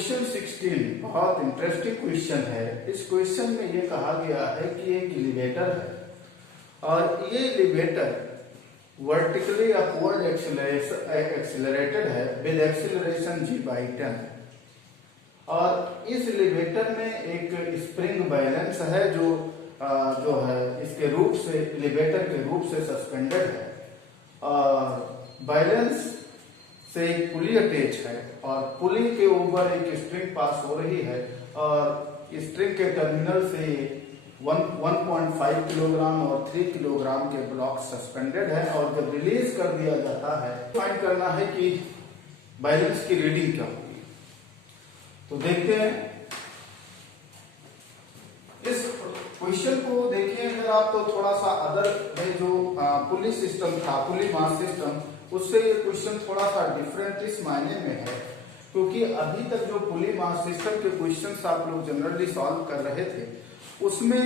Question 16 बहुत interesting question है। इस क्वेश्चन में ये कहा गया है कि एक एलिवेटर है और ये एलिवेटर वर्टिकली अपवर्ड एक्सिलरेटेड है विद एक्सिलरेशन g/10 और इस एलिवेटर में एक स्प्रिंग बैलेंस है जो है इसके रूप से एलिवेटर के रूप से सस्पेंडेड है और बैलेंस से एक पुली अटैच है और पुली के ऊपर एक स्ट्रिंग पास हो रही है और स्ट्रिंग के टर्मिनल से 1.5 किलोग्राम और 3 किलोग्राम के ब्लॉक सस्पेंडेड है और जब रिलीज कर दिया जाता है फाइंड करना है कि बैलेंस की रीडिंग क्या होगी। तो देखते हैं इस क्वेश्चन को। देखिए अगर आप तो थोड़ा सा अदर जो पुली सिस्टम था, पुली मास सिस्टम, उससे ये क्वेश्चन थोड़ा सा डिफरेंट इस मायने में है क्योंकि अभी तक जो पुली मास सिस्टम के क्वेश्चंस आप लोग जनरली सॉल्व कर रहे थे उसमें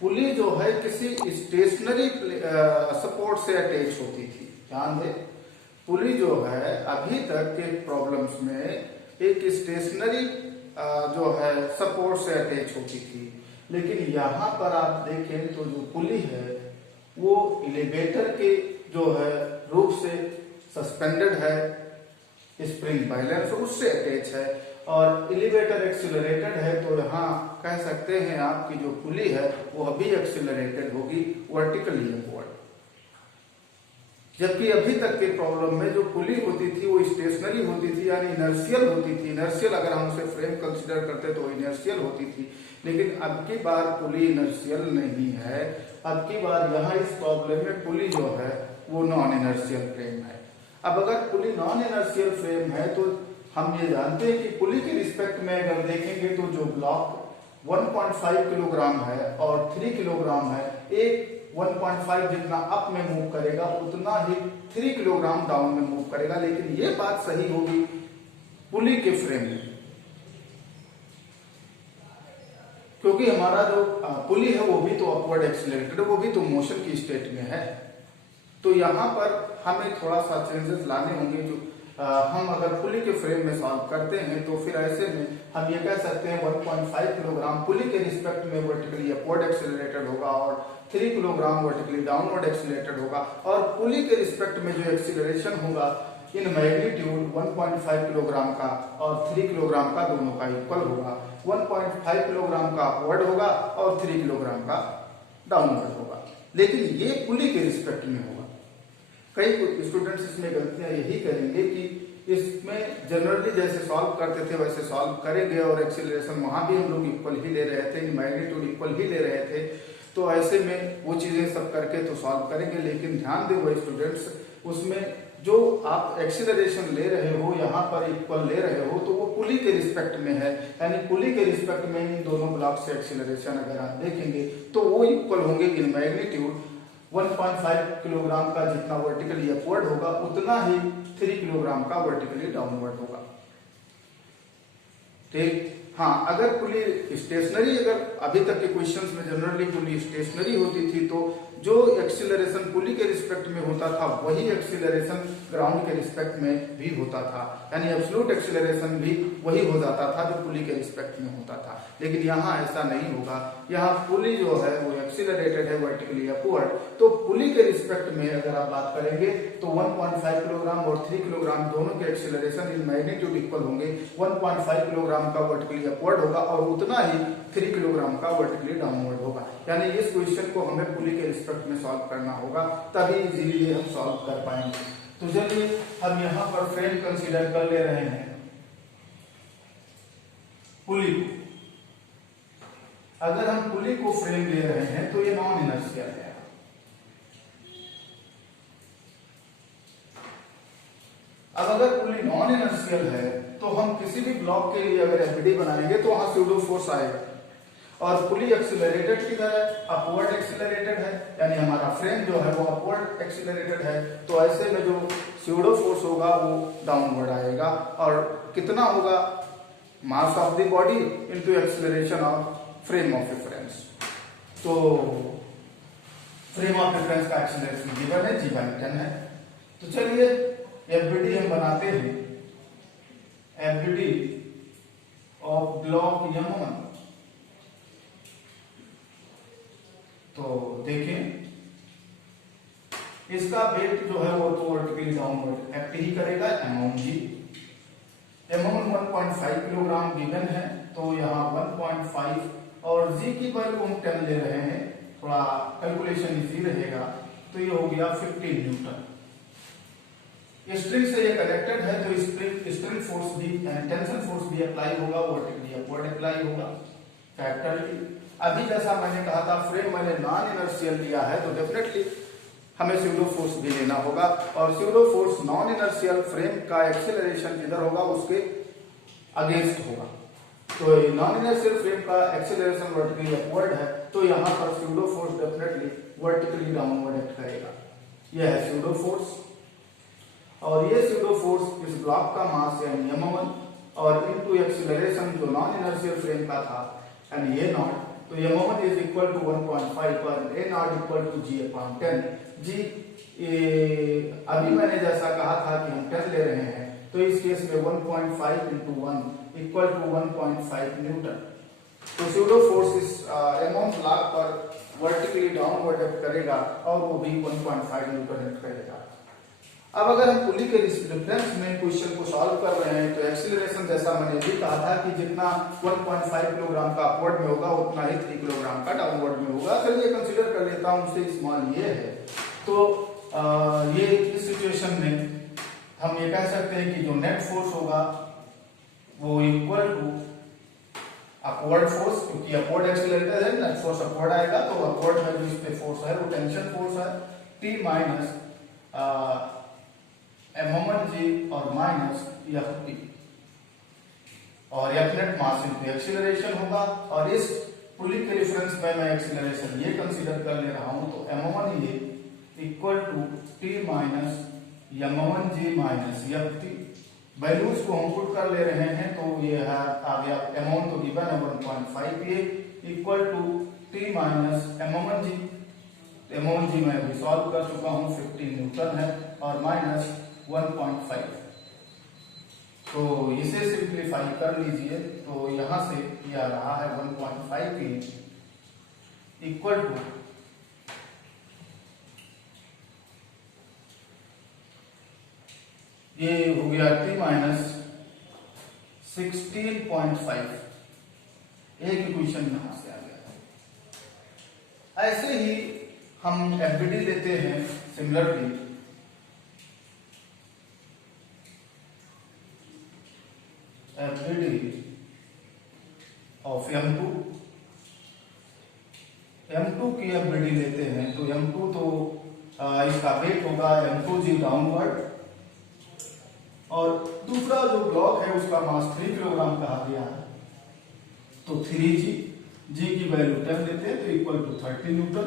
पुली जो है किसी स्टेशनरी सपोर्ट से अटैच होती थी। ध्यान दें, पुली जो है अभी तक के प्रॉब्लम्स में एक स्टेशनरी जो है सपोर्ट से अटैच होती थी, लेकिन यहाँ पर आप देखें तो जो पुली है वो एलिवेटर के जो है रूप से सस्पेंडेड है, स्प्रिंग बैलेंस उससे अटैच है और एलिवेटर एक्सिलरेटेड है। तो यहाँ कह सकते हैं आपकी जो पुली है वो अभी एक्सिलरेटेड होगी वर्टिकली अपवर्ड, जबकि अभी तक के प्रॉब्लम में जो पुली होती थी वो स्टेशनरी होती थी यानी इनर्शियल होती थी। इनर्शियल अगर हम उसे फ्रेम कंसीडर करते तो इनर्शियल होती थी, लेकिन अब की बार पुली इनर्शियल नहीं है। अब की बार यहाँ इस प्रॉब्लम में पुली जो है वो नॉन इनर्शियल फ्रेम है। अब अगर पुली नॉन इनर्शियल फ्रेम है तो हम ये जानते हैं कि पुली के रिस्पेक्ट में अगर देखेंगे तो जो ब्लॉक 1.5 किलोग्राम है और 3 किलोग्राम है, एक 1.5 जितना अप में मूव करेगा उतना ही 3 किलोग्राम डाउन में मूव करेगा। लेकिन ये बात सही होगी पुली के फ्रेम में, क्योंकि हमारा जो पुली है वो भी तो अपवर्ड एक्सिलरेटेड, वो भी तो मोशन की स्टेट में है। तो यहाँ पर हमें थोड़ा सा चेंजेस लाने होंगे। जो हम अगर पुली के फ्रेम में सॉल्व करते हैं तो फिर ऐसे में हम ये कह सकते हैं 1.5 किलोग्राम पुली के रिस्पेक्ट में वर्टिकली अपवर्ड एक्सिलरेटेड होगा और 3 किलोग्राम वर्टिकली डाउनवर्ड एक्सिलरेटेड होगा और पुली के रिस्पेक्ट में जो एक्सिलरेशन होगा इन मैग्नीट्यूड 1.5 किलोग्राम का और 3 किलोग्राम का दोनों का इक्वल होगा। 1.5 किलोग्राम का अपवर्ड होगा और 3 किलोग्राम का डाउनवर्ड होगा, लेकिन ये पुली के रिस्पेक्ट में होगा। कई स्टूडेंट्स इसमें गलतियां यही करेंगे कि इसमें जनरली जैसे सॉल्व करते थे वैसे सॉल्व करेंगे और एक्सीलरेशन वहां भी हम लोग इक्वल ही ले रहे थे, मैग्नीट्यूड इक्वल ही ले रहे थे, तो ऐसे में वो चीजें सब करके तो सॉल्व करेंगे। लेकिन ध्यान दें वो स्टूडेंट्स, उसमें जो आप एक्सीलरेशन ले रहे हो यहाँ पर इक्वल ले रहे हो तो वो पुली के रिस्पेक्ट में है, यानी पुली के रिस्पेक्ट में इन दोनों ब्लॉक से एक्सीलरेशन अगर आप देखेंगे तो वो इक्वल होंगे इन मैग्नीट्यूड। 1.5 किलोग्राम का जितना वर्टिकली अपवर्ड होगा उतना ही 3 किलोग्राम का वर्टिकली डाउनवर्ड होगा। ठीक, हाँ, अगर पुली स्टेशनरी, अगर अभी तक के क्वेश्चंस में जनरली पुली स्टेशनरी होती थी तो जो एक्सीलरेशन पुली के रिस्पेक्ट में होता था वही एक्सीलरेशन ग्राउंड के रिस्पेक्ट में भी होता था, यानी एब्सोल्यूट एक्सीलरेशन भी वही हो जाता था जो पुली के रिस्पेक्ट में होता था। लेकिन यहाँ ऐसा नहीं होगा, यहाँ पुली जो है वो एक्सीलरेटेड है वर्टिकली अपवर्ड, तो पुली के रिस्पेक्ट में अगर आप बात करेंगे तो 1.5 किलोग्राम और 3 किलोग्राम दोनों के एक्सीलरेशन इन मैग्नीट्यूड इक्वल होंगे। 1.5 किलोग्राम का वर्टिकली अपवर्ड होगा और उतना ही 3 किलोग्राम का वर्टिकली डाउनवर्ड होगा। यानी इस क्वेश्चन को हमें पुली के रिस्पेक्ट में सॉल्व करना होगा, तभी इजीली हम सॉल्व कर पाएंगे। तो चलिए हम यहाँ पर फ्रेम कंसीडर कर ले रहे हैं पुली को। अगर हम पुली को फ्रेम ले रहे हैं तो ये नॉन इनर्शियल है। अब अगर पुली नॉन इनर्शियल है तो हम किसी भी ब्लॉक के लिए अगर एफडी बनाएंगे तो वहां स्यूडो फोर्स आएगा और पुली एक्सिलरेटेड किधर है, अपवर्ड एक्सिलरेटेड है, यानी हमारा फ्रेम जो है वो अपवर्ड एक्सिलरेटेड है, तो ऐसे में जो स्यूडो फोर्स होगा वो डाउनवर्ड आएगा और कितना होगा, mass of the body into acceleration of frame of reference. तो फ्रेम ऑफ रेफरेंस का एक्सिलरेशन गिवन है, g/10 है। तो चलिए एफबीडी हम बनाते हैं। FBD of block M1। तो देखें इसका वेट जो है वो तो वर्टिकली डाउनवर्ड एक्ट ही करेगा। अमाउंट जी, अमाउंट 1.5 किलोग्राम गिवन है, तो यहाँ 1.5 और जी की वैल्यू हम 10 ले रहे हैं, थोड़ा कैलकुलेशन इजी रहेगा, तो ये हो गया 15 न्यूटन। स्ट्रिंग से ये कनेक्टेड है, तो स्प्रिंग फोर्स भी टेंशन फोर्स भी अप्लाई होगा, वर्टिकली अपवर्ड अप्लाई होगा फैक्टरली। अभी जैसा मैंने कहा था फ्रेम मैंने नॉन इनर्शियल लिया है, तो डेफिनेटली हमें स्यूडो फोर्स भी लेना होगा, और pseudo force non inertial frame का एक्सेलरेशन जिधर होगा उसके अगेंस्ट होगा। तो नॉन इनर्शियल फ्रेम का एक्सेलरेशन वर्टिकली अपवर्ड है, तो यहाँ पर pseudo force definitely vertically downward act करेगा। यह है स्यूडो फोर्स, और ये स्यूडो फोर्स इस ब्लॉक का मास यानी m1 और इनटू एक्सीलरेशन जो नॉन इनर्शियल फ्रेम का था यानी a नॉट, तो m1 इज इक्वल टू 1.5 पर a not equal to g upon 10। जी अभी मैंने जैसा कहा था कि हम 10 ले रहे हैं, तो इस केस में 1.5 इंटू 1 इक्वल टू 1.5 न्यूटन। तो स्यूडो फोर्स इस m1 ब्लॉक पर वर्टिकली डाउनवर्ड एक्ट करेगा और वो भी 1.5 न्यूटन एक्ट करेगा। अब अगर हम पुली के रेफरेंस में क्वेश्चन को सॉल्व कर रहे हैं, तो एक्सीलरेशन जैसा मैंने भी कहा था कि जितना 1.5 किलोग्राम का अपवर्ड में होगा उतना ही 3 किलोग्राम का डाउनवर्ड में होगा। चलिए कंसीडर कर लेता हूं, उससे स्मॉल ये है, तो ये इस सिचुएशन में हम ये कह सकते हैं कि जो नेट फोर्स होगा वो इक्वल टू अपवर्ड फोर्स, क्योंकि अपवर्ड एक्सीलरेटर है, नेट फोर्स अपवर्ड आएगा, तो अपवर्ड में जो इस पे फोर्स है वो टेंशन फोर्स है, T माइनस m1g और माइनस Ft, और F net mass into acceleration होगा। और इस पुली के रेफरेंस में मैं एक्सीलरेशन ये कंसीडर कर ले रहा हूं, तो m1 ये equal to T minus m1g minus Ft। Values को हम पुट कर ले रहे हैं, तो ये है आ गया अमाउंट तो गिवन है 1.5 ये equal to T minus m1g, m1g मैं अभी सॉल्व कर चुका हूं 15 न्यूटन है, और माइनस 1.5। तो इसे सिंप्लीफाई कर लीजिए, तो यहां से ये आ रहा है 1.5 इक्वल टू ये हो गया T माइनस 16.5। एक इक्वेशन यहां से आ गया। ऐसे ही हम FBD लेते हैं सिमिलरली, FBD ऑफ M2 की FBD लेते हैं, तो M2 तो इसका वेट होगा m2g डाउनवर्ड, और दूसरा जो ब्लॉक है उसका मास 3 किलोग्राम कहा गया है, तो 3g, g की वैल्यू 10 लेते हैं, तो इक्वल टू 30 न्यूटन।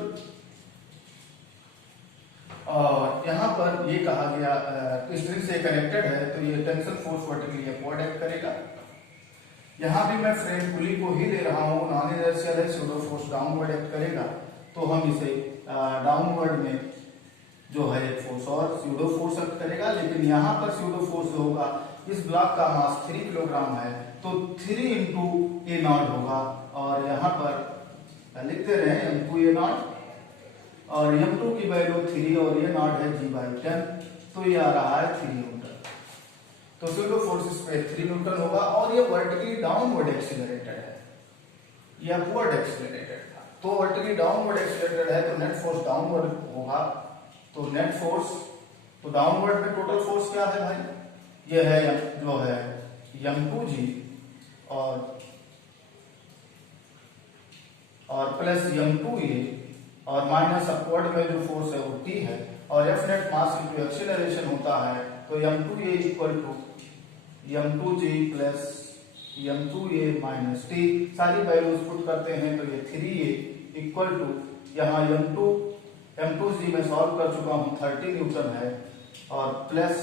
और यहाँ पर ये कहा गया स्ट्रिंग से कनेक्टेड है, तो ये tension force vertically upward act करेगा। यहाँ भी मैं फ्रेम पुली को ही ले रहा हूँ, नॉन इनर्शियल है, स्यूडो फोर्स डाउनवर्ड एक्ट करेगा, तो हम इसे डाउनवर्ड में जो है एक फोर्स और स्यूडो फोर्स एक्ट करेगा। लेकिन यहाँ पर स्यूडो फोर्स जो होगा, इस ब्लॉक का मास 3 किलोग्राम है, तो 3 इंटू ए नॉट होगा, और यहाँ पर लिखते रहे m2 ए नॉट, और m2 की वैल्यू 3 और ये नॉट है g/10, तो ये आ रहा है 3 न्यूटन। तो स्यूडो फोर्स इस पे 3 न्यूटन होगा, और ये वर्टिकली डाउनवर्ड एक्सीलरेटेड है, ये अपवर्ड एक्सीलरेटेड था, तो वर्टिकली डाउनवर्ड एक्सीलरेटेड है, तो नेट फोर्स डाउनवर्ड होगा। तो नेट फोर्स, तो डाउनवर्ड में टोटल फोर्स क्या है भाई, ये है जो है m2g और प्लस m2a, और माइनस अपवर्ड में जो फोर्स है वो T है, और F net mass into acceleration होता है, तो m2a equal to m2g plus m2a minus T। सारी वैल्यूज पुट करते हैं, तो ये 3a इक्वल टू यहाँ m2g में सॉल्व कर चुका हूँ 30 न्यूटन है, और प्लस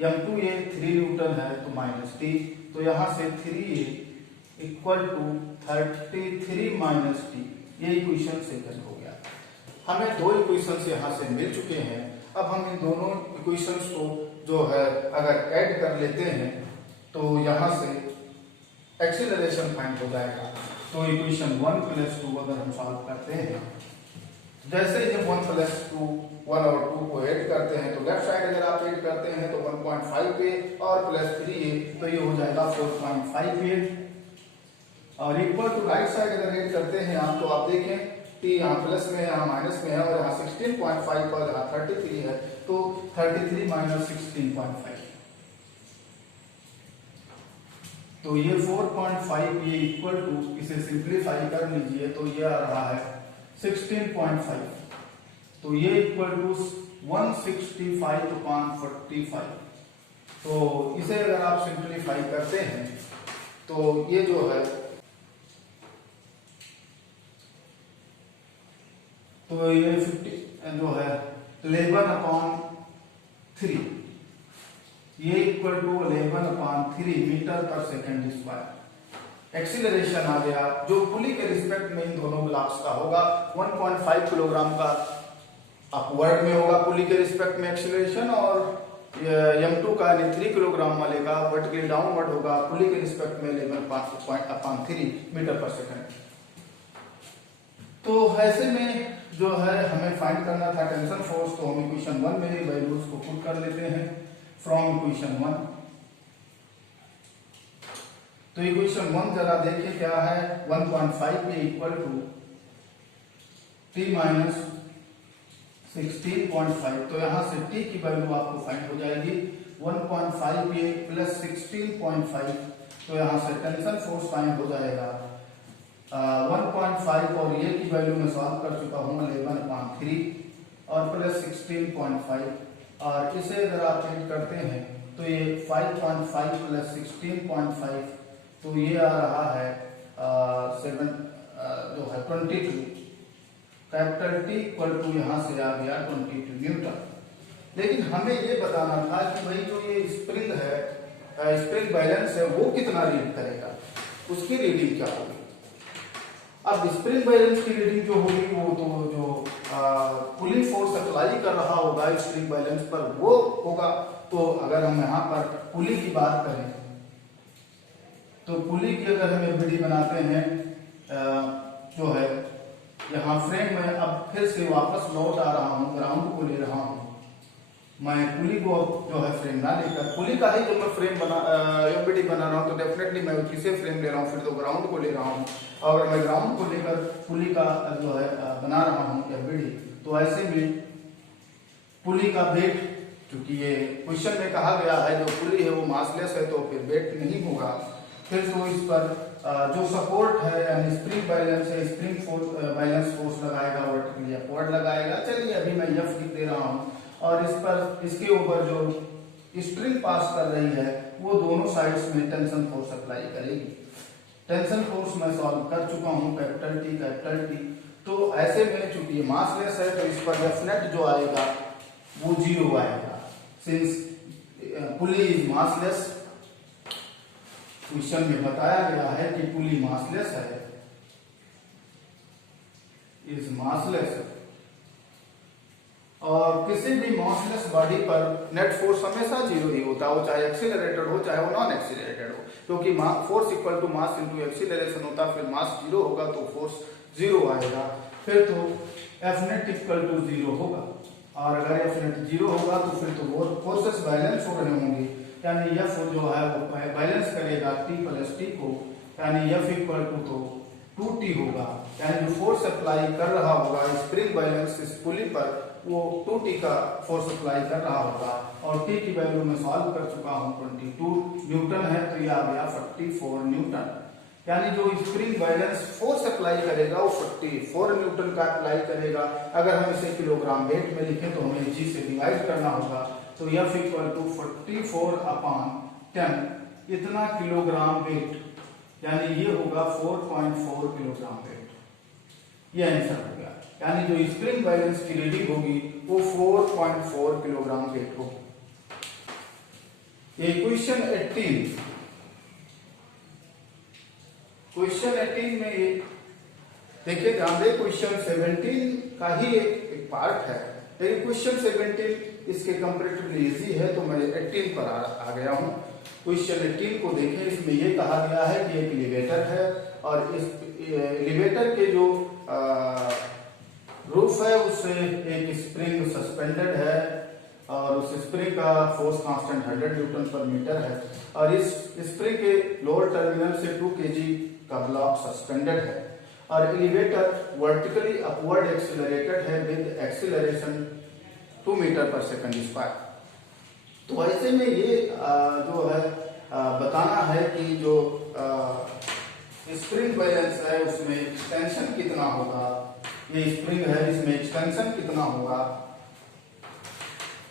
m2a 3 न्यूटन है, तो माइनस T। तो यहाँ से 3a equal to 33 minus T, ये इक्वेशन सेकंड हो गया। हमें दो इक्वेशंस यहाँ से मिल चुके हैं। अब हम इन दोनों इक्वेशंस को जो है अगर ऐड कर लेते हैं, तो यहाँ से एक्सीलरेशन फाइंड हो जाएगा। तो इक्वेशन 1 + 2 अगर हम सॉल्व करते हैं, जैसे ही 1 + 2 1 और 2 को ऐड करते हैं तो लेफ्ट साइड अगर आप ऐड करते हैं तो 1.5a और +3a, तो ये हो जाएगा 4.5a। और इक्वल टू राइट साइड अगर ऐड करते हैं आप, तो आप देखें कि यहाँ प्लस में है, यहाँ माइनस में है, और यहाँ 16.5 और यहाँ 33 है, तो 33 - 16.5, तो ये 4.5 ये इक्वल टू, इसे सिंप्लीफाई कर लीजिए तो ये आ रहा है 16.5, तो ये इक्वल टू 165/45। तो इसे अगर आप सिंप्लीफाई करते हैं तो ये जो है, तो ये 50 जो है 11/3, ये इक्वल टू 11/3 मीटर/सेकंड²। एक्सीलरेशन आ गया जो पुली के रिस्पेक्ट में इन दोनों ब्लॉक्स का होगा 1.5 किलोग्राम का अपवर्ड में होगा पुली के रिस्पेक्ट में एक्सीलरेशन, और m2 का यानी 3 किलोग्राम वाले का वर्टिकली डाउनवर्ड होगा पुली के रिस्पेक्ट में 11/3 मीटर/सेकंड। तो ऐसे में जो है हमें फाइंड करना था टेंशन फोर्स, तो हम इक्वेशन 1 में वैल्यूज को पुट कर लेते हैं फ्रॉम इक्वेशन 1। तो इक्वेशन 1 जरा देखिए क्या है, 1.5 इक्वल टू t - 16.5, तो यहां से t की वैल्यू आपको फाइंड हो जाएगी 1.5a + 16.5, तो यहां से टेंशन फोर्स फाइंड हो जाएगा 1.5, और ये की वैल्यू में सॉल्व कर चुका हूं 11/3 और +16.5, और इसे अगर आप ऐड करते हैं तो ये 5.5 + 16.5, तो ये आ रहा है 22। कैपिटल T इक्वल टू यहाँ से आ गया 22 न्यूटन। लेकिन हमें ये बताना था कि भाई जो ये स्प्रिंग है, स्प्रिंग बैलेंस है, वो कितना रीड करेगा, उसकी रीडिंग क्या होगी। अब स्प्रिंग बैलेंस की रीडिंग जो होगी वो तो जो पुलिंग फोर्स अप्लाई कर रहा होगा स्प्रिंग बैलेंस पर वो होगा। तो अगर हम यहाँ पर पुली की बात करें तो पुली की अगर हम एबीडी बनाते हैं जो है यहाँ फ्रेम में, अब फिर से वापस लौट आ रहा हूँ, ग्राउंड को ले रहा हूँ मैं, पुली को जो है फ्रेम ना लेकर, पुली का ही जो मैं फ्रेम बना एबीडी बना रहा हूँ तो डेफिनेटली मैं किसे फ्रेम ले रहा हूँ, फिर तो ग्राउंड को ले रहा हूँ। और मैं ग्राउंड को लेकर पुली का जो है बना रहा हूँ एबीडी, तो ऐसे में पुली का वेट, क्योंकि ये क्वेश्चन में कहा गया है जो पुली है वो मासलेस है, तो फिर वेट नहीं होगा। फिर तो इस पर जो सपोर्ट है यानी स्प्रिंग बैलेंस है, स्प्रिंग फोर्स बैलेंस फोर्स लगाएगा, वर्टिकली अपवर्ड लगाएगा। चलिए अभी मैं F लिख दे रहा हूँ, और इस पर इसके ऊपर जो स्प्रिंग पास कर रही है वो दोनों साइड्स में टेंशन फोर्स अप्लाई करेगी। टेंशन फोर्स मैं सॉल्व कर चुका हूँ, कैपिटल T। तो ऐसे में चूंकि ये मासलेस है तो इस पर F नेट जो आएगा वो 0 आएगा, since pulley is massless. Question में बताया गया है कि पुली मासलेस है, इज मासलेस, और किसी भी मासलेस बॉडी पर नेट फोर्स हमेशा 0 ही होता है, वो चाहे एक्सीलरेटेड हो चाहे वो नॉन एक्सीलरेटेड हो, क्योंकि force equal to mass into acceleration होता है। फिर मास 0 होगा तो फोर्स 0 आएगा, फिर तो F नेट इक्वल टू 0 होगा, और अगर F नेट 0 होगा तो फिर तो वो फोर्सेस बैलेंस हो रहे होंगे, यानी F जो है वो बैलेंस करेगा T + T को, यानी F इक्वल टू तो 2T होगा, यानी जो फोर्स अप्लाई कर रहा होगा स्प्रिंग बैलेंस इस पुली पर वो 2T का फोर्स अप्लाई कर रहा होगा। और T की वैल्यू में सॉल्व कर चुका हूँ 22 न्यूटन है, तो ये आ गया 44 न्यूटन। यानी जो स्प्रिंग बैलेंस फोर्स अप्लाई करेगा वो 44 न्यूटन का अप्लाई करेगा। अगर हम इसे किलोग्राम वेट में लिखें तो हमें G से डिवाइड करना होगा, तो F इक्वल टू 44/10 इतना किलोग्राम वेट, यानी ये होगा 4.4 किलोग्राम वेट। ये आंसर हो गया, यानी जो स्प्रिंग बैलेंस की रीडिंग होगी वो 4.4 किलोग्राम वेट होगी। ये क्वेश्चन 18 में देखिए ध्यान दे, क्वेश्चन 17 का ही एक पार्ट है, लेकिन क्वेश्चन 17 इसके कंपैरेटिवली इजी है, तो मैं 18 पर आ गया हूं। क्वेश्चन 18 को देखें, इसमें ये कहा गया है कि एक एलिवेटर है और इस एलिवेटर के जो रूफ है उससे एक स्प्रिंग सस्पेंडेड है और उस स्प्रिंग का फोर्स कांस्टेंट 100 न्यूटन पर मीटर है और इस स्प्रिंग के लोअर टर्मिनल से 2 kg का ब्लॉक सस्पेंडेड है और एलिवेटर वर्टिकली अपवर्ड एक्सीलरेटेड है विद एक्सीलरेशन 2 मीटर पर सेकंड स्क्वायर। तो ऐसे में ये जो है बताना है कि जो स्प्रिंग बैलेंस है उसमें एक्सटेंशन कितना होगा, ये स्प्रिंग है इसमें एक्सटेंशन कितना होगा।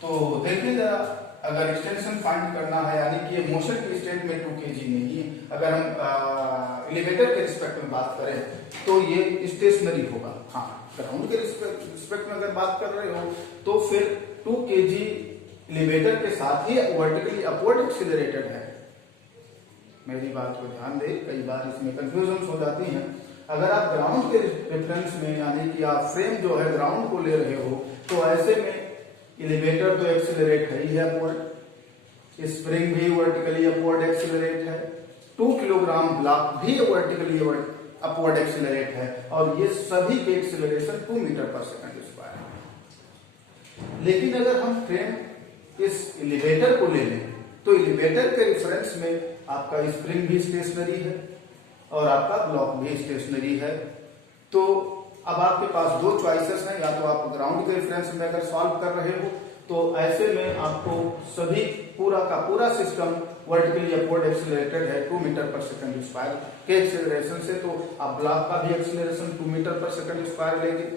तो देखिए जरा, अगर एक्सटेंशन फाइंड करना है यानी कि ये मोशन की स्टेट में 2 kg नहीं है, अगर हम एलिवेटर के रिस्पेक्ट में बात करें तो ये स्टेशनरी होगा। हाँ, ग्राउंड के रिस्पेक्ट में अगर बात कर रहे हो तो फिर 2 kg एलिवेटर के साथ ही वर्टिकली अपवर्ड एक्सीलरेटेड है। मेरी बात को ध्यान दे, कई बार इसमें कंफ्यूजन हो जाती है। अगर आप ग्राउंड के रेफरेंस में यानी कि आप फ्रेम जो है ग्राउंड को ले रहे हो तो ऐसे में एलिवेटर तो एक्सीलरेट है ही है अपवर्ड, स्प्रिंग भी वर्टिकली अपवर्ड एक्सीलरेट है, 2 किलोग्राम ब्लॉक भी वर्टिकली अपवर्ड एक्सीलरेट है और ये सभी के एक्सीलरेशन 2 मीटर पर सेकंड स्क्वायर है। लेकिन अगर हम फ्रेम इस एलिवेटर को ले लें तो एलिवेटर के रेफरेंस में आपका स्प्रिंग भी स्टेशनरी है और आपका ब्लॉक भी स्टेशनरी है। तो अब आपके पास दो चॉइसेस हैं, या तो आप ग्राउंड के रेफरेंस में अगर सॉल्व कर रहे हो तो ऐसे में आपको सभी पूरा का पूरा सिस्टम वर्टिकली अपवर्ड एक्सीलरेटेड है 2 मीटर पर सेकंड स्क्वायर के एक्सीलरेशन से, तो आप ब्लॉक का भी एक्सीलरेशन 2 मीटर पर सेकंड स्क्वायर लेंगे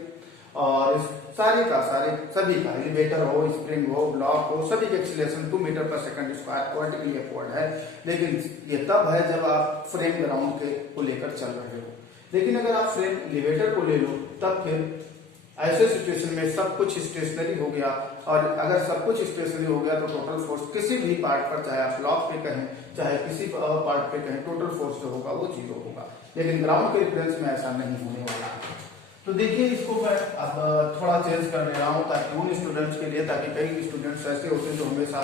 और इस सारे का सारे सभी का एलिवेटर हो, स्प्रिंग हो, ब्लॉक हो, सभी के एक्सीलरेशन 2 मीटर पर सेकंड स्क्वायर वर्टिकली अपवर्ड है। लेकिन ये तब है जब आप फ्रेम ग्राउंड के को लेकर चल रहे हो। लेकिन अगर आप फ्रेम एलिवेटर को ले लो तब फिर ऐसे सिचुएशन में सब कुछ स्टेशनरी हो गया और अगर सब कुछ स्टेशनरी हो गया तो टोटल फोर्स किसी भी पार्ट पर, चाहे आप ब्लॉक पे कहें चाहे किसी पार्ट पे कहें, टोटल फोर्स जो होगा वो 0 होगा। लेकिन ग्राउंड के रेफरेंस में ऐसा नहीं होने वाला है। तो देखिए इसको मैं अब थोड़ा चेंज कर रहा हूँ ताकि उन स्टूडेंट्स के लिए, ताकि कई स्टूडेंट्स ऐसे होते हैं जो हमेशा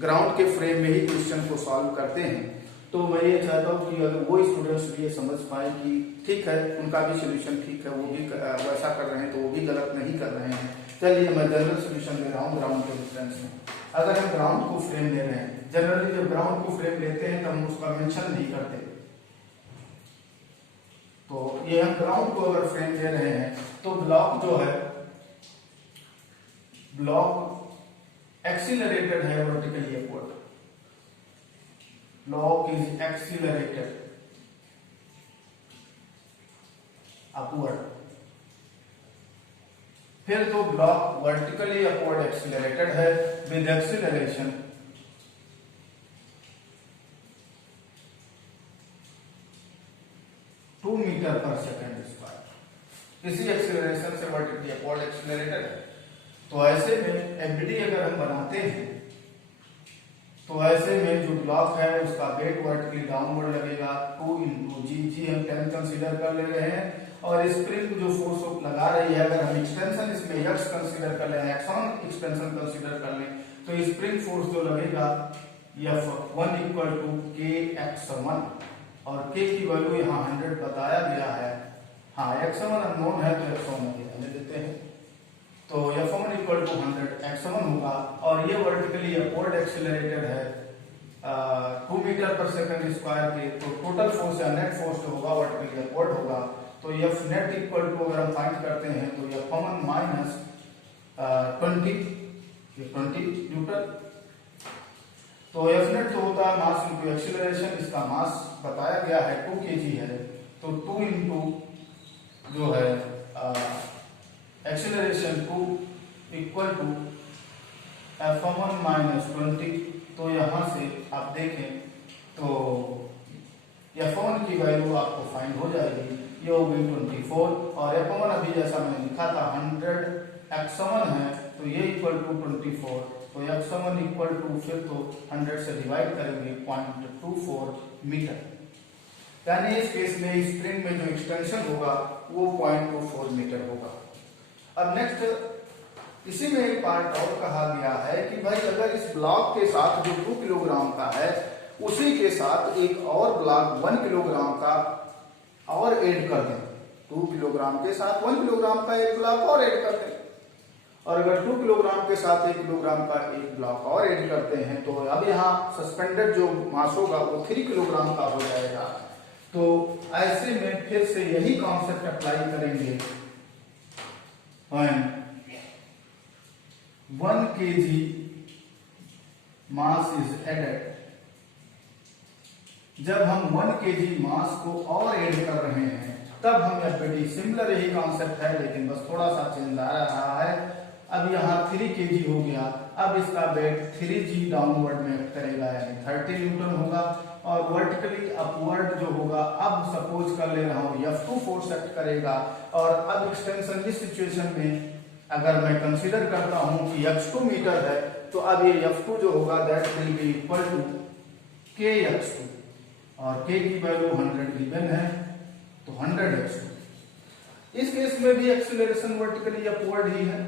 ग्राउंड के फ्रेम में ही क्वेश्चन को सॉल्व करते हैं। तो मैं ये चाहता हूँ कि अगर वो स्टूडेंट्स भी ये समझ पाए कि ठीक है उनका भी सोल्यूशन ठीक है, वो भी वैसा कर रहे हैं तो वो भी गलत नहीं कर रहे हैं। चलिए मैं जनरल सोल्यूशन दे रहा हूँ ग्राउंड के रेफरेंस में। अगर हम ग्राउंड को फ्रेम ले रहे हैं, जनरली जब ग्राउंड को फ्रेम लेते हैं तो हम उसका मेंशन नहीं करते। तो ये हम ग्राउंड को अगर फ्रेम ले रहे हैं तो ब्लॉक जो है, ब्लॉक एक्सीलरेटेड है vertically upward, block is accelerated upward. फिर तो ब्लॉक वर्टिकली अपवर्ड एक्सीलरेटेड है विद एक्सीलरेशन 2 मीटर पर सेकंड स्क्वायर। इसी एक्सीलरेशन से वर्टिकली अपवर्ड एक्सीलरेटेड है। तो ऐसे में एफबीडी अगर हम बनाते हैं तो ऐसे में जो ब्लॉक है उसका वेट वर्टिकली डाउनवर्ड लगेगा 2 इंटू जी हम 10 कंसीडर कर ले रहे हैं और स्प्रिंग जो फोर्स लगा रही है, अगर हम एक्सटेंशन इसमें एक्स कंसीडर कर लें, एक्स1 एक्सटेंशन कंसीडर कर लें तो स्प्रिंग फोर्स जो लगेगा F1 इक्वल टू KX1 और K की वैल्यू यहाँ 100 बताया गया है। हाँ, X1 अननोन है तो X1 रहने देते हैं। तो F1 इक्वल टू 100 X1 होगा और ये वर्टिकली अपवर्ड एक्सीलरेटेड है 2 मीटर पर सेकंड स्क्वायर के। तो टोटल फोर्स या नेट फोर्स जो होगा वर्टिकली अपवर्ड होगा। तो F नेट इक्वल टू अगर हम फाइंड करते हैं तो F1 माइनस 20 न्यूटन। तो F नेट जो होता है मास इंटू एक्सीलरेशन, इसका मास बताया गया है 2 kg है तो 2 इंटू जो है acceleration 2 equal to F1 minus 20। तो यहां से आप देखें तो F1 की वैल्यू आपको फाइंड हो जाएगी, ये होगी 24 और F1 अभी जैसा मैंने लिखा था 100 X1 है तो ये इक्वल टू 24। तो X1 इक्वल टू फिर तो 100 से डिवाइड करेंगे 0.24 मीटर, यानी इस केस में स्प्रिंग में जो एक्सटेंशन होगा वो 0.24 मीटर होगा। अब नेक्स्ट इसी में एक पार्ट और कहा गया है कि भाई अगर इस ब्लॉक के साथ जो 2 किलोग्राम का है उसी के साथ एक और ब्लॉक 1 किलोग्राम का और ऐड कर दें। 2 किलोग्राम के साथ 1 किलोग्राम का एक ब्लॉक और ऐड कर दें। और अगर 2 किलोग्राम के साथ 1 किलोग्राम का एक ब्लॉक और ऐड करते हैं तो अब यहाँ सस्पेंडेड जो मास होगा वो 3 किलोग्राम का हो जाएगा। तो ऐसे में फिर से यही कॉन्सेप्ट अप्लाई करेंगे। 1 kg मास इज एडेड। जब हम 1 kg मास को और ऐड कर रहे हैं तब हम एफबीडी सिमिलर यही कॉन्सेप्ट है, लेकिन बस थोड़ा सा चेंज आ रहा है। अब यहाँ 3 kg हो गया, अब इसका वेट 3g डाउनवर्ड में करेगा, यानी 30 न्यूटन होगा। और वर्टिकली अपवर्ड जो होगा, अब सपोज कर ले रहा हूँ F2 फोर्स एक्ट करेगा। और अब एक्सटेंशन इस सिचुएशन में अगर मैं कंसीडर करता हूँ कि x2 मीटर है, तो अब ये F2 जो होगा that will be equal to kx2, और k की वैल्यू 100 गिवन है, तो 100x2। इस केस में भी एक्सीलरेशन वर्टिकली अपवर्ड ही है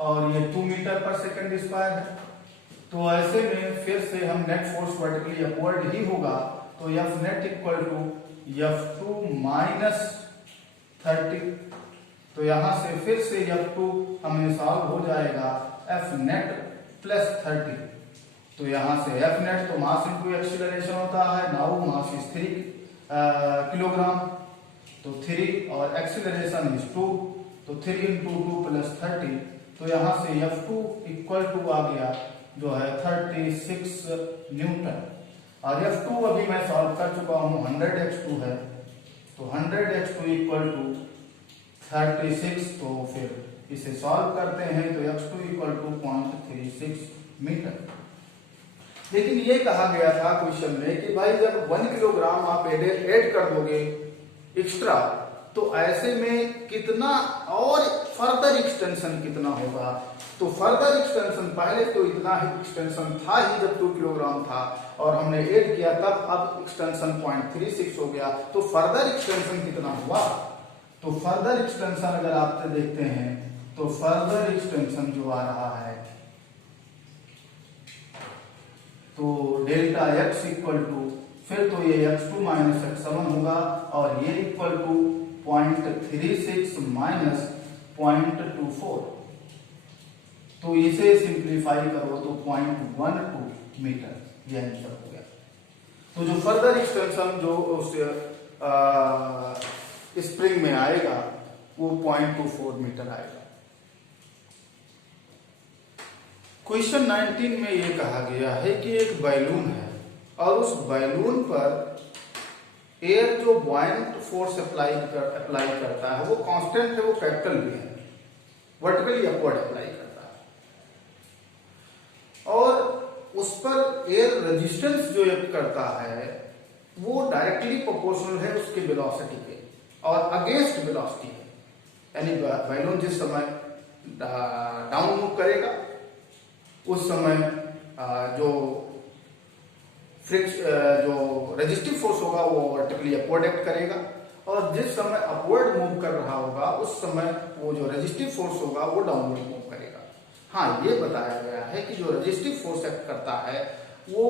और ये 2 मीटर पर सेकंड स्क्वायर है। तो ऐसे में फिर से हम नेट फोर्स वर्टिकली अपवर्ड ही होगा, तो F net equal to F2 minus 30। तो यहां से फिर से F2 हमें सॉल्व हो जाएगा F नेट प्लस 30। तो यहां से F नेट तो मास इनटू एक्सीलरेशन होता है, नाउ मास इज 3 किलोग्राम, तो 3 और एक्सीलरेशन इज 2, तो 3 इंटू 2 प्लस 30। तो यहां से F2 इक्वल टू आ गया जो है 36 न्यूटन। और F2 अभी मैं सॉल्व कर चुका हूं, 100x2 है, तो 100x2 इक्वल टू 36। तो फिर इसे सॉल्व करते हैं तो x2 इक्वल टू 0.36 मीटर। लेकिन ये कहा गया था क्वेश्चन में कि भाई जब 1 किलोग्राम आप ऐड कर दोगे एक्स्ट्रा, तो ऐसे में कितना और फर्दर एक्सटेंशन कितना होगा। तो फर्दर एक्सटेंशन पहले तो इतना ही एक्सटेंशन था ही जब 2 किलोग्राम था, और हमने ऐड किया तब अब एक्सटेंशन 0.36 हो गया। तो फर्दर एक्सटेंशन कितना हुआ, तो फर्दर एक्सटेंशन अगर आप देखते हैं तो फर्दर एक्सटेंशन जो आ रहा है तो डेल्टा x इक्वल टू, फिर तो ये x2 माइनस x7 होगा, और ये इक्वल टू 0.36 माइनस 0.24। तो इसे सिंप्लीफाई करो तो 0.12 मीटर, यह आंसर हो गया। तो जो फर्दर एक्सटेंशन जो उस स्प्रिंग में आएगा वो 0.24 मीटर आएगा। क्वेश्चन 19 में ये कहा गया है कि एक बैलून है और उस बैलून पर एयर जो बॉयंट फोर्स अप्लाई करता है वो कांस्टेंट है, वो कैपिटल भी है, वर्टिकली अपवर्ड अप्लाई करता है। और उस पर एयर रेजिस्टेंस जो एक्ट करता है वो डायरेक्टली प्रोपोर्शनल है उसके वेलोसिटी के और अगेंस्ट वेलोसिटी है। यानी बैलून जिस समय डाउन मूव करेगा उस समय जो रेजिस्टिव फोर्स होगा वो वर्टिकली अपवर्ड एक्ट करेगा, और जिस समय अपवर्ड मूव कर रहा होगा उस समय वो जो रेजिस्टिव फोर्स होगा वो डाउनवर्ड मूव करेगा। हाँ, ये बताया गया है कि जो रेजिस्टिव फोर्स एक्ट करता है वो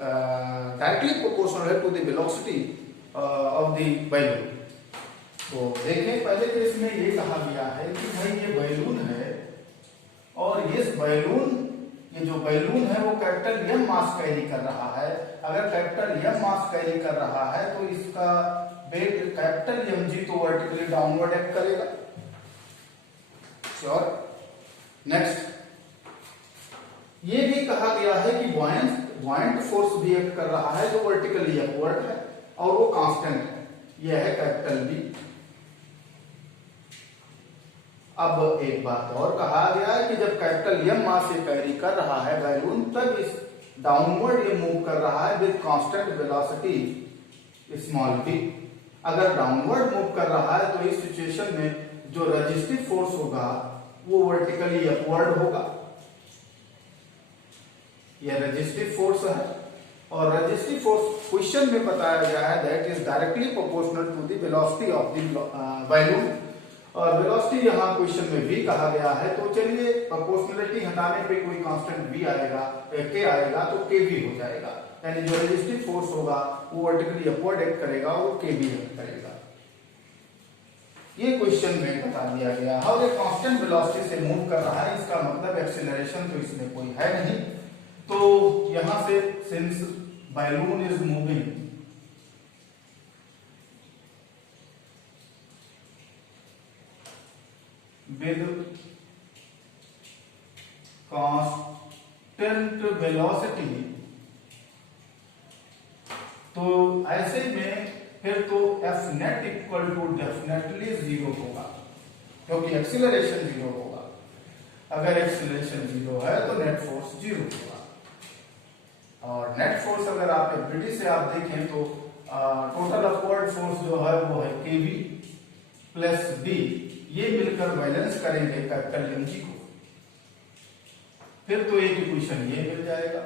डायरेक्टली प्रोपोर्शनल है to the velocity of the balloon. तो देखें, पहले तो इसमें ये कहा गया है कि भाई ये बैलून है और ये जो बैलून है वो कैपिटल एम मास कैरी कर रहा है। अगर कैपिटल एम मास कैरी कर रहा है तो इसका वेट कैपिटल एम जी तो वर्टिकली डाउनवर्ड एक्ट करेगा। श्योर। नेक्स्ट, ये भी कहा गया है कि बॉयंट फोर्स भी एक्ट कर रहा है जो वर्टिकली अपवर्ड है और वो कांस्टेंट है, यह है कैपिटल बी। अब एक बात और कहा गया है कि जब कैपिटल एम मास से कैरी कर रहा है बैलून तब इस डाउनवर्ड ये मूव कर रहा है with constant velocity small v। अगर डाउनवर्ड मूव कर रहा है तो इस सिचुएशन में जो रेजिस्टिव फोर्स होगा वो वर्टिकली अपवर्ड होगा, यह रेजिस्टिव फोर्स है। और रेजिस्टिव फोर्स क्वेश्चन में बताया गया है that is directly proportional to the velocity of the balloon, और वेलोसिटी यहाँ क्वेश्चन में v कहा गया है। तो चलिए प्रोपोर्शनलिटी हटाने पे कोई कांस्टेंट v आएगा, k आएगा तो kv हो जाएगा। यानी जो रेजिस्टिव फोर्स होगा वो वर्टिकली अपवर्ड एक्ट करेगा और वो केबी एक्ट करेगा। ये क्वेश्चन में बता दिया गया। और ये कांस्टेंट वेलोसिटी से मूव कर रहा है, इसका मतलब एक्सीलरेशन तो इसमें कोई है नहीं। तो यहां से since balloon is moving with constant velocity, तो ऐसे में फिर तो F net equal to definitely zero होगा, क्योंकि एक्सीलरेशन जीरो होगा। अगर एक्सीलरेशन जीरो है तो नेट फोर्स जीरो होगा। और नेट फोर्स अगर आप एफबीडी से आप देखें तो टोटल अपवर्ड फोर्स जो है वो है केबी प्लस डी, ये मिलकर बैलेंस करेंगे कैपिटल एम जी को, फिर तो एक इक्वेशन ये मिल जाएगा।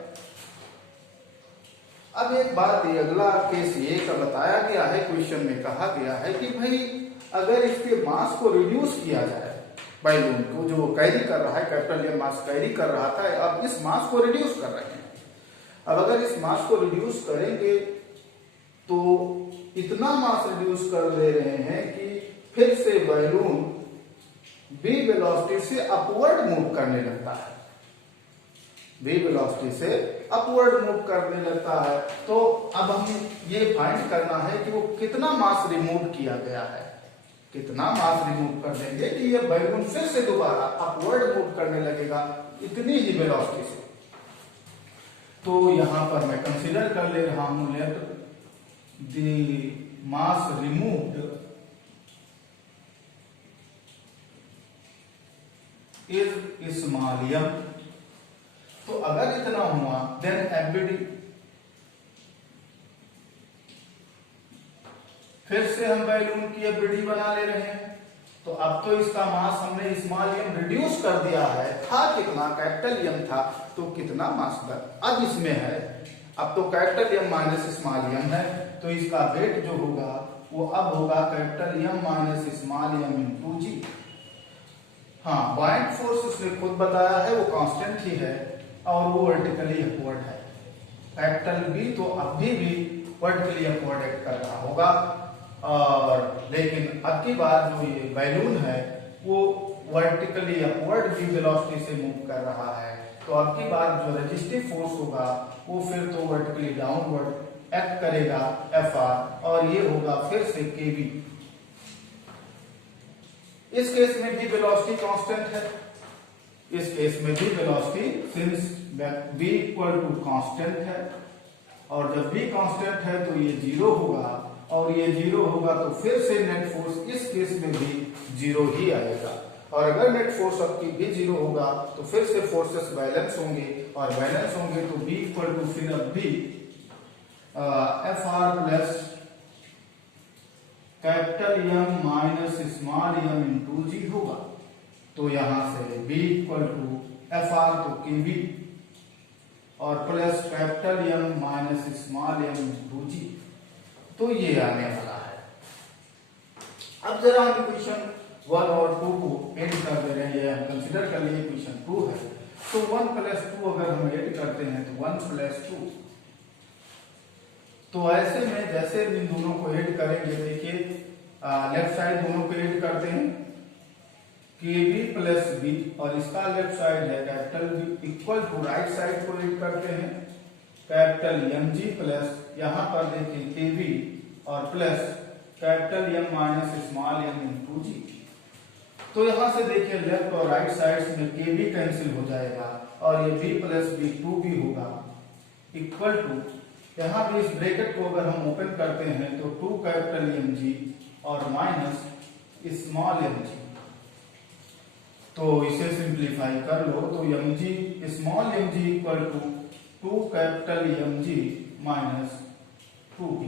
अब एक बात, ये अगला केस ये का बताया गया है, क्वेश्चन में कहा गया है कि भाई अगर इसके मास को रिड्यूस किया जाए, बैलून को जो कैरी कर रहा है, कैपिटल एम मास कैरी कर रहा था, अब इस मास को रिड्यूस कर रहे हैं। अब अगर इस मास को रिड्यूस करेंगे तो इतना मास रिड्यूस कर दे रहे हैं कि फिर से बैलून बी वेलोसिटी से अपवर्ड मूव करने लगता है, बी वेलोसिटी से अपवर्ड मूव करने लगता है। तो अब हमें ये फाइंड करना है कि वो कितना मास रिमूव किया गया है, कितना मास रिमूव कर देंगे कि ये बैलून फिर से दोबारा अपवर्ड मूव करने लगेगा इतनी ही वेलोसिटी से। तो यहां पर मैं कंसीडर कर ले रहा हूं let the mass removed is small m. तो अगर इतना हुआ देन एफबीडी, फिर से हम बैलून की एफबीडी बना ले रहे हैं। तो अब तो इसका मास हमने स्मॉल एम रिड्यूस कर दिया है, था कितना, कैपिटल एम था, तो कितना मास अब इसमें है, अब तो capital M minus small M है, तो इसका वेट जो होगा वो अब होगा capital M minus small M into g. हाँ, बॉइंट फोर्स उसने खुद बताया है वो कांस्टेंट ही है और वो वर्टिकली अपवर्ड है। कैपिटल बी तो अभी भी वर्टिकली अपवर्ड एक्ट कर रहा होगा, और लेकिन अब की बार जो ये बैलून है वो वर्टिकली अपवर्ड भी वेलोसिटी से मूव कर रहा है। तो अब की बार जो रेजिस्टिव फोर्स होगा वो फिर तो वर्टिकली डाउनवर्ड एक्ट करेगा एफ आर, और ये होगा फिर से केवी। इस केस में भी वेलोसिटी कांस्टेंट है, इस केस में भी velocity since v equal to constant है, और जब v कांस्टेंट है तो ये जीरो होगा, और ये जीरो होगा तो फिर से नेट फोर्स इस केस में भी जीरो ही आएगा। और अगर नेट फोर्स आपकी भी जीरो होगा तो फिर से फोर्सेस बैलेंस होंगे, और बैलेंस होंगे तो v इक्वल टू फिर अब भी F R plus capital M minus small M into g होगा। तो यहां से b equal to F R तो के बी और plus capital M minus small M into g, तो ये आने वाला है। अब जरा हम इक्वेशन 1 और 2 को ऐड कर दे रहे हैं, हम कंसीडर कर लिए इक्वेशन 2 है, तो 1 प्लस 2 अगर हम ऐड करते हैं तो 1 प्लस 2। तो ऐसे में जैसे इन दोनों को ऐड करेंगे, देखिए लेफ्ट साइड दोनों को ऐड करते हैं KB प्लस B, और इसका लेफ्ट साइड है capital B equal to right side को ऐड करते हैं कैपिटल MG प्लस यहाँ पर देखिए KB और plus capital M minus small m into g. तो यहाँ से देखिए लेफ्ट और राइट साइड में KB कैंसिल हो जाएगा और ये B प्लस B 2B होगा इक्वल टू, यहाँ भी इस ब्रैकेट को अगर हम ओपन करते हैं तो 2 कैपिटल MG और माइनस स्मॉल mg। तो इसे सिंप्लीफाई कर लो तो mg small mg equal to 2 capital mg minus 2b,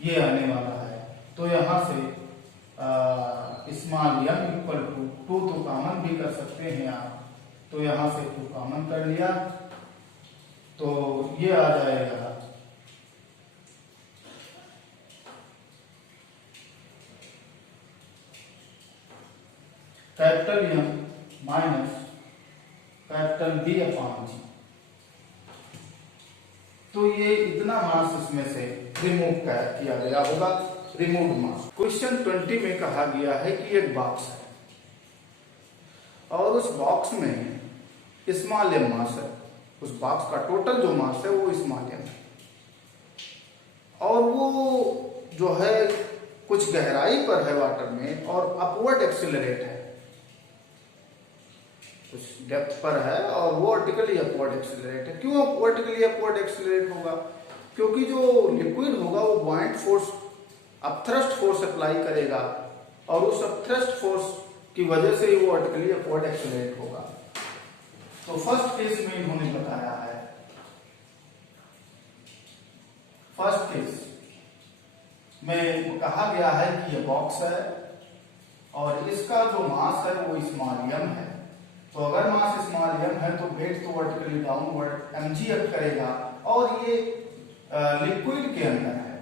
ये आने वाला है। तो यहां से स्मॉल m इक्वल टू 2 तो कॉमन भी कर सकते हैं आप, तो यहां से 2 कॉमन कर लिया तो ये आ जाएगा capital M minus capital B upon g. कितना मास इसमें से रिमूव किया गया होगा, रिमूव मास। क्वेश्चन 20 में कहा गया है कि एक बॉक्स है और उस बॉक्स में स्मॉल एम मास है। उस बॉक्स का टोटल जो मास है वो स्मॉल एम है और वो जो है कुछ गहराई पर है वाटर में और अपवर्ड एक्सिलरेट है, कुछ डेप्थ पर है और वो वर्टिकली अपवर्ड एक्सिलरेट है। क्यों वर्टिकली अपवर्ड एक्सिलरेट होगा? क्योंकि जो लिक्विड होगा वो buoyant force, upthrust force apply करेगा और उस अपथ्रस्ट फोर्स की वजह से ही वो वर्टिकली अपवर्ड एक्सिलरेट होगा। तो फर्स्ट केस में इन्होंने बताया है, फर्स्ट केस में कहा गया है कि ये बॉक्स है और इसका जो मास है वो स्मॉल एम है। तो अगर मास स्मॉल एम है तो वेट तो वर्टिकली डाउनवर्ड mg एक्ट करेगा और ये लिक्विड के अंदर है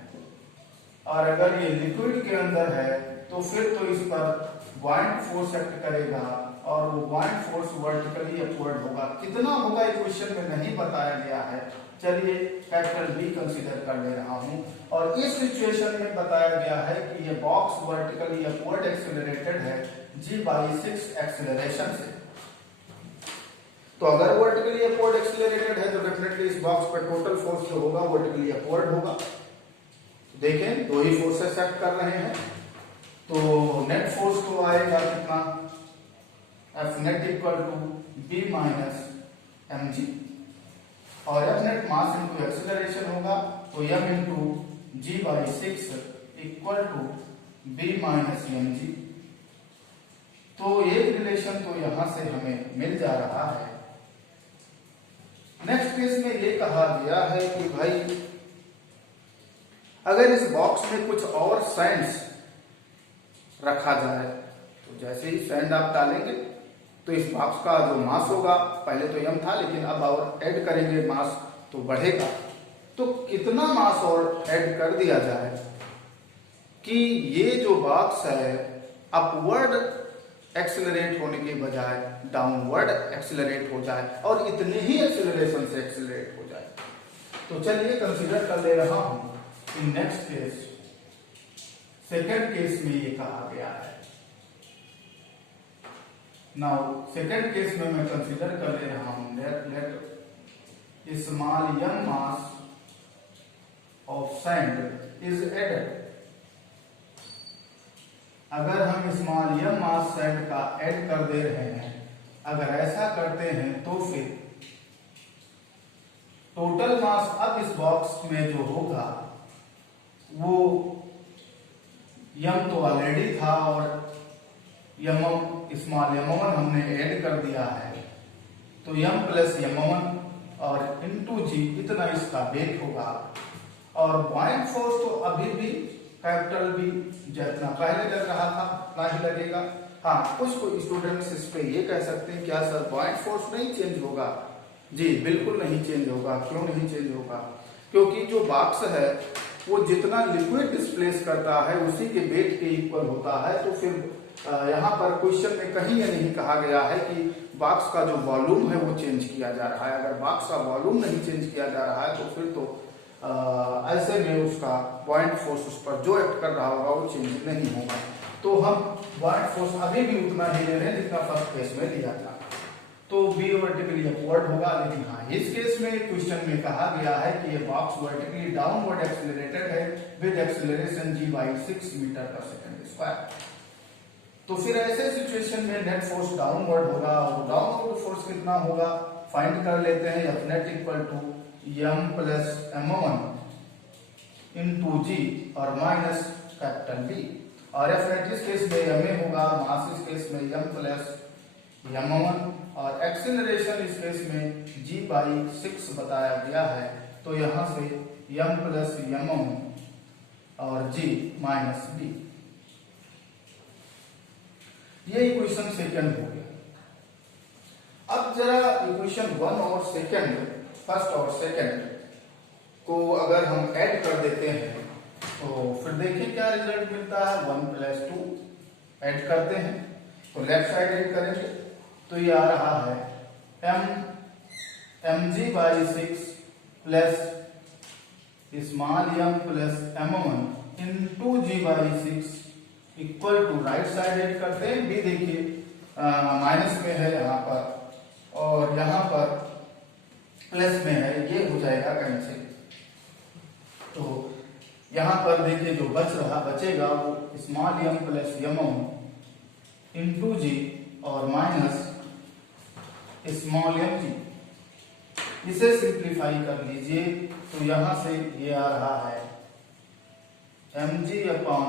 और अगर ये लिक्विड के अंदर है तो फिर तो इस पर बॉयंट फोर्स एक्ट करेगा और वो बॉयंट फोर्स वर्टिकली अपवर्ड होगा। कितना होगा इक्वेशन में नहीं बताया गया है, चलिए कैपिटल बी कंसीडर कर ले रहा हूं। और इस सिचुएशन में बताया गया है कि ये बॉक्स वर्टिकली अपवर्ड एक्सेलरेटेड है g/6 एक्सेलरेशन से। तो अगर वर्टिकली अपवर्ड एक्सेलरेटेड है तो डेफिनेटली इस बॉक्स पर टोटल फोर्स जो होगा वर्टिकली अपवर्ड होगा। देखें दो ही फोर्सेस एक्ट कर रहे हैं तो नेट फोर्स तो आएगा कितना, F net equal to B minus mg और F net mass into acceleration होगा तो m into g/6 equal to B minus mg। तो एक रिलेशन तो यहां से हमें मिल जा रहा है। नेक्स्ट केस में ये कहा गया है कि भाई अगर इस बॉक्स में कुछ और सैंड्स रखा जाए तो जैसे ही सैंड आप डालेंगे तो इस बॉक्स का जो मास होगा, पहले तो m था लेकिन अब और ऐड करेंगे मास तो बढ़ेगा। तो कितना मास और ऐड कर दिया जाए कि ये जो बॉक्स है अपवर्ड एक्सेलरेट होने के बजाय डाउनवर्ड एक्सेलरेट हो जाए और इतने ही एक्सेलरेशन से एक्सेलरेट हो जाए। तो चलिए कंसीडर कर ले रहा हूं कि नेक्स्ट केस, सेकेंड केस में ये कहा गया है। नाउ सेकेंड केस में मैं कंसीडर कर ले रहा हूं let small m mass of sand is added. अगर हम स्मॉल m मास सैंड का ऐड कर दे रहे हैं, अगर ऐसा करते हैं तो फिर टोटल मास अब इस बॉक्स में जो होगा वो m तो ऑलरेडी था और स्मॉल m1 हमने ऐड कर दिया है तो m प्लस m1 और इंटू g इतना इसका वेट होगा और बॉयंट फोर्स तो अभी भी कैपिटल बी जितना पहले लग रहा था उतना ही लगेगा। हाँ, कुछ स्टूडेंट्स इस पे ये कह सकते हैं क्या सर बॉयंट फोर्स नहीं चेंज होगा? जी बिल्कुल नहीं चेंज होगा। क्यों नहीं चेंज होगा? क्योंकि जो बॉक्स है वो जितना लिक्विड डिस्प्लेस करता है उसी के वेट के इक्वल होता है। तो फिर यहाँ पर क्वेश्चन में कहीं ये नहीं कहा गया है कि बॉक्स का जो वॉल्यूम है वो चेंज किया जा रहा है। अगर बॉक्स का वॉल्यूम नहीं चेंज किया जा रहा है तो फिर तो ऐसे में उसका बॉयंट फोर्स उस पर जो एक्ट कर रहा होगा वो चेंज नहीं होगा। तो हम बॉयंट फोर्स अभी भी उतना ही ले रहे हैं जितना फर्स्ट केस में लिया था। तो बी वर्टिकली अपवर्ड होगा। लेकिन हाँ, इस केस में क्वेश्चन में कहा गया है कि ये बॉक्स वर्टिकली डाउनवर्ड एक्सेलरेटेड है विद एक्सेलरेशन g/6 मीटर पर सेकंड स्क्वायर। तो फिर ऐसे सिचुएशन में नेट फोर्स डाउनवर्ड होगा और डाउनवर्ड फोर्स कितना होगा फाइंड कर लेते हैं। F net equal to m plus m1 into g और माइनस कैपिटल बी और F net इस केस में m होगा, मास इस केस में m प्लस m1 और एक्सेलरेशन इस केस में g/6 बताया गया है। तो यहां से m प्लस m1 और g माइनस b। ये इक्वेशन सेकंड हो गया। अब जरा इक्वेशन 1 और सेकंड, फर्स्ट और सेकंड को अगर हम ऐड कर देते हैं तो फिर देखिए क्या रिजल्ट मिलता है। 1 प्लस 2 ऐड करते हैं तो लेफ्ट साइड ऐड करेंगे तो ये आ रहा है mg/6 plus small m plus m1 into g/6 equal to, right side add करते हैं, b देखिए माइनस में है यहाँ पर और यहाँ पर प्लस में है, ये हो जाएगा कैंसिल। तो यहाँ पर देखिए जो बचेगा वो small m plus m1 into g और माइनस स्मॉल m जी। इसे सिंप्लीफाई कर लीजिए तो यहां से ये आ रहा है mg अपॉन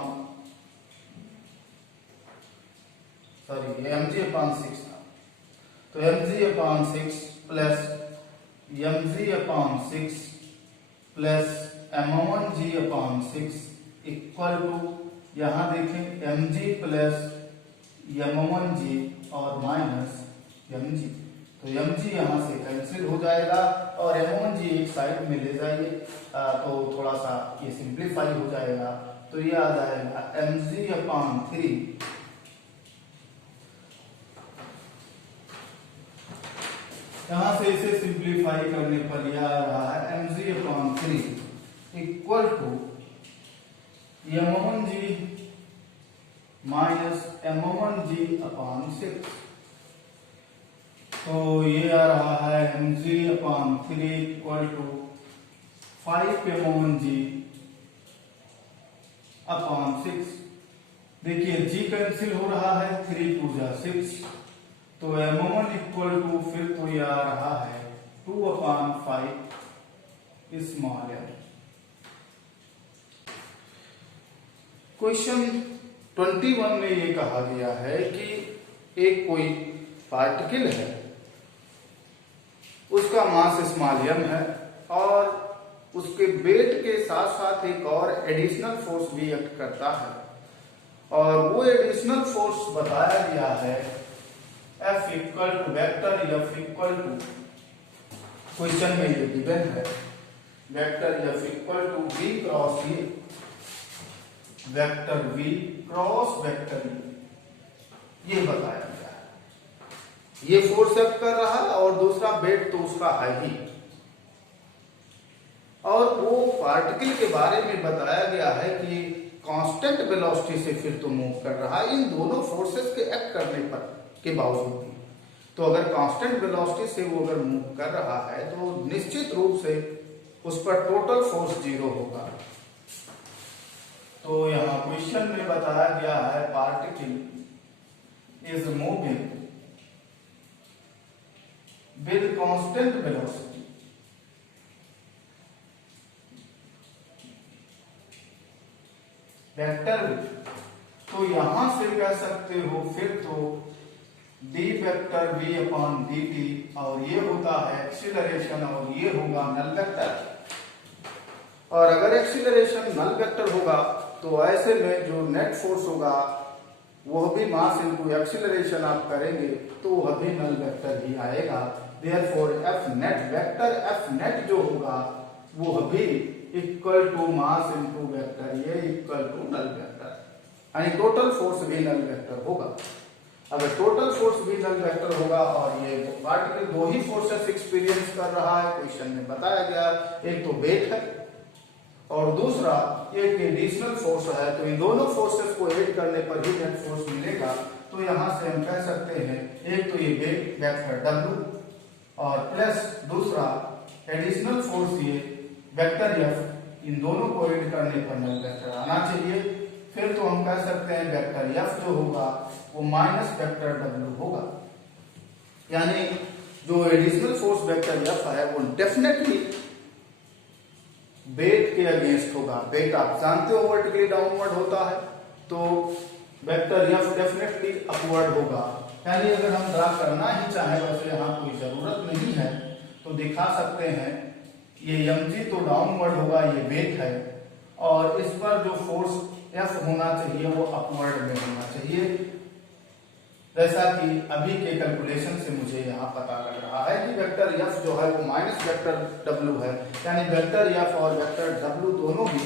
6 था, तो mg upon 6 plus mg upon 6 plus m1g upon 6 equal to, यहां देखें mg प्लस m1g और माइनस mg, तो mg यहां से कैंसिल हो जाएगा और m1g एक साइड में ले जाइए तो थोड़ा सा ये सिंप्लीफाई हो जाएगा, तो ये आ जाएगा mg अपॉन 3 यहां से इसे सिंप्लीफाई करने पर यह आ रहा है mg upon 3 equal to m1g minus m1g upon 6, तो ये आ रहा है mg upon 3 equal to 5 m1g upon 6। देखिए g कैंसिल हो रहा है, 3 2 जा 6, तो m1 इक्वल टू फिर तो ये आ रहा है 2 अपॉन 5 स्मॉल m। क्वेश्चन 21 में ये कहा गया है कि एक कोई पार्टिकल है, उसका मास स्मॉल m है और उसके वेट के साथ साथ एक और एडिशनल फोर्स भी एक्ट करता है और वो एडिशनल फोर्स बताया गया है F equal to vector F equal to, question में ये गिवन है, vector F equal to V cross E, vector V cross vector E, ये बताया गया है। ये फोर्स एक्ट कर रहा है और दूसरा वेट तो उसका है ही, और वो पार्टिकल के बारे में बताया गया है कि कांस्टेंट वेलोसिटी से फिर तो मूव कर रहा है, इन दोनों फोर्सेस के एक्ट करने पर के बावजूद भी। तो अगर कांस्टेंट वेलोसिटी से वो अगर मूव कर रहा है तो निश्चित रूप से उस पर टोटल फोर्स 0 होगा। तो यहाँ क्वेश्चन में बताया गया है particle is moving with constant velocity, vector, तो यहां से कह सकते हो फिर तो d vector v upon dt, और ये होता है एक्सीलरेशन और ये होगा नल वेक्टर। और अगर एक्सीलरेशन नल वेक्टर होगा तो ऐसे में जो नेट फोर्स होगा वह भी मास इनटू एक्सीलरेशन आप करेंगे तो वह भी नल वेक्टर ही आएगा। Therefore F net vector F net जो होगा वह भी equal to mass into vector, ये इक्वल टू नल वेक्टर, यानी टोटल फोर्स भी नल वेक्टर होगा। अगर टोटल फोर्स भी नल वेक्टर होगा और ये पार्टिकल दो ही फोर्सेस एक्सपीरियंस कर रहा है, क्वेश्चन में बताया गया, एक तो वेट है और दूसरा एक एडिशनल फोर्स है, तो इन दोनों फोर्सेस को ऐड करने पर ही नेट फोर्स मिलेगा। तो यहां से हम कह सकते हैं एक तो ये वेट वेक्टर W और प्लस दूसरा एडिशनल फोर्स ये वेक्टर F, इन दोनों को ऐड करने पर नल वेक्टर आना चाहिए। फिर तो हम कह सकते हैं वेक्टर F जो होगा वो माइनस वेक्टर W होगा, यानी जो एडिशनल फोर्स वेक्टर F है वो डेफिनेटली वेट के अगेंस्ट होगा। वेट आप जानते हो वर्टिकली डाउनवर्ड होता है, तो वेक्टर F डेफिनेटली अपवर्ड होगा। यानी अगर हम ड्रा करना ही चाहे, वैसे यहाँ कोई जरूरत नहीं है, तो दिखा सकते हैं ये mg तो डाउनवर्ड होगा, ये वेट है, और इस पर जो फोर्स F होना चाहिए वो अपवर्ड में होना चाहिए, जैसा कि अभी के कैलकुलेशन से मुझे यहाँ पता लग रहा है कि वेक्टर F जो है वो माइनस वेक्टर W है, यानी वेक्टर F और वेक्टर W दोनों ही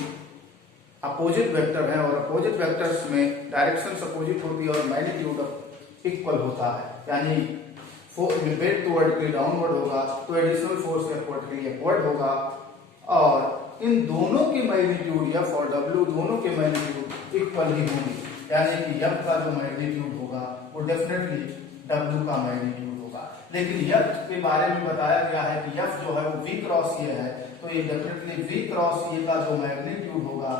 अपोजिट वेक्टर हैं और अपोजिट वेक्टर्स में डायरेक्शन अपोजिट होती है और मैग्नीट्यूड इक्वल होता है, यानी वेट तो वर्टिकली डाउनवर्ड होगा तो एडिशनल फोर्स वर्टिकली अपवर्ड होगा और इन दोनों की मैग्नीट्यूड एफ और डब्ल्यू दोनों के मैग्नीट्यूड इक्वल ही होंगे, यानी कि एफ का जो मैग्नीट्यूड होगा वो डेफिनेटली डब्ल्यू का मैग्नीट्यूड होगा। लेकिन एफ के बारे में बताया गया है कि एफ जो है वो वी क्रॉस ए है, तो ये डेफिनेटली वी क्रॉस ए का जो मैग्नीट्यूड होगा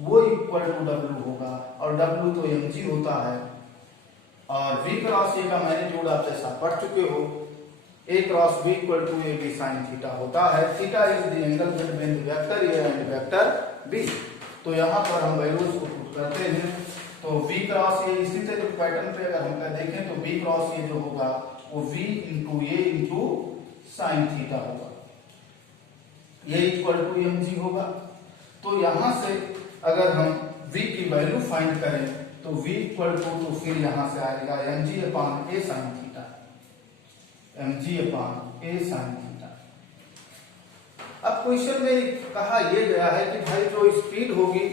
वो इक्वल टू डब्ल्यू होगा, और डब्ल्यू तो mg होता है, और v क्रॉस ए का मैग्नीट्यूड आप जैसा पढ़ चुके हो, a cross b equal to a b sin theta होता है। Theta is the angle between the vector a and vector b। तो यहाँ पर हम वैल्यूज को पुट करते हैं, तो v क्रॉस a इसी से जो पैटर्न पे अगर हम देखें तो v क्रॉस a जो होगा वो v into a into sine theta होगा, ये इक्वल टू mg होगा। तो यहाँ से अगर हम v की वैल्यू फाइंड करें तो v इक्वल टू, तो फिर यहां से आएगा mg upon a sin theta, mg upon a sin theta. अब क्वेश्चन में कहा यह गया है कि भाई जो स्पीड होगी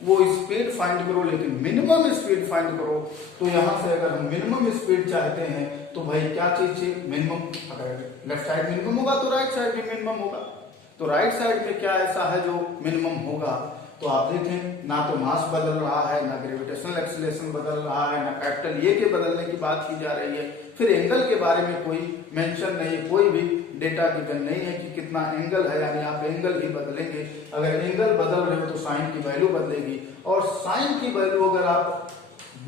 वो स्पीड फाइंड करो, लेकिन मिनिमम स्पीड फाइंड करो। तो यहां से अगर हम मिनिमम स्पीड चाहते हैं तो भाई क्या चीज चाहिए, मिनिमम। अगर लेफ्ट साइड मिनिमम होगा तो राइट साइड भी मिनिमम होगा। तो राइट साइड में क्या ऐसा है जो मिनिमम होगा, तो आप देखें ना तो मास बदल रहा है, ना ग्रेविटेशनल एक्सीलरेशन बदल रहा है, ना कैपिटल ए के बदलने की बात की जा रही है। फिर एंगल के बारे में कोई मेंशन नहीं है, कोई भी डेटा गिवन नहीं है कि कितना एंगल है, यानी आप एंगल ही बदलेंगे। अगर एंगल बदल रहे हो तो साइन की वैल्यू बदलेगी, और साइन की वैल्यू अगर आप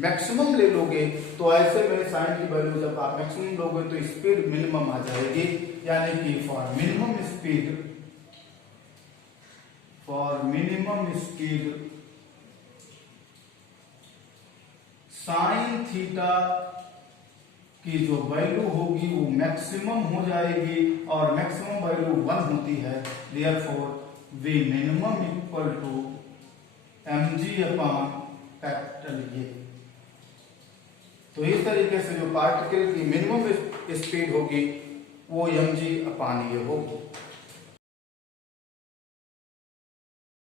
मैक्सिमम ले लोगे तो ऐसे में साइन की वैल्यू जब आप मैक्सिमम लोगे तो स्पीड मिनिमम आ जाएगी, यानी कि for minimum speed sine theta की जो वैल्यू होगी वो मैक्सिमम हो जाएगी, और मैक्सिमम वैल्यू 1 होती है। Therefore V minimum equal to mg upon capital A. तो इस तरीके से जो पार्टिकल की मिनिमम स्पीड होगी वो mg अपॉन ए होगी।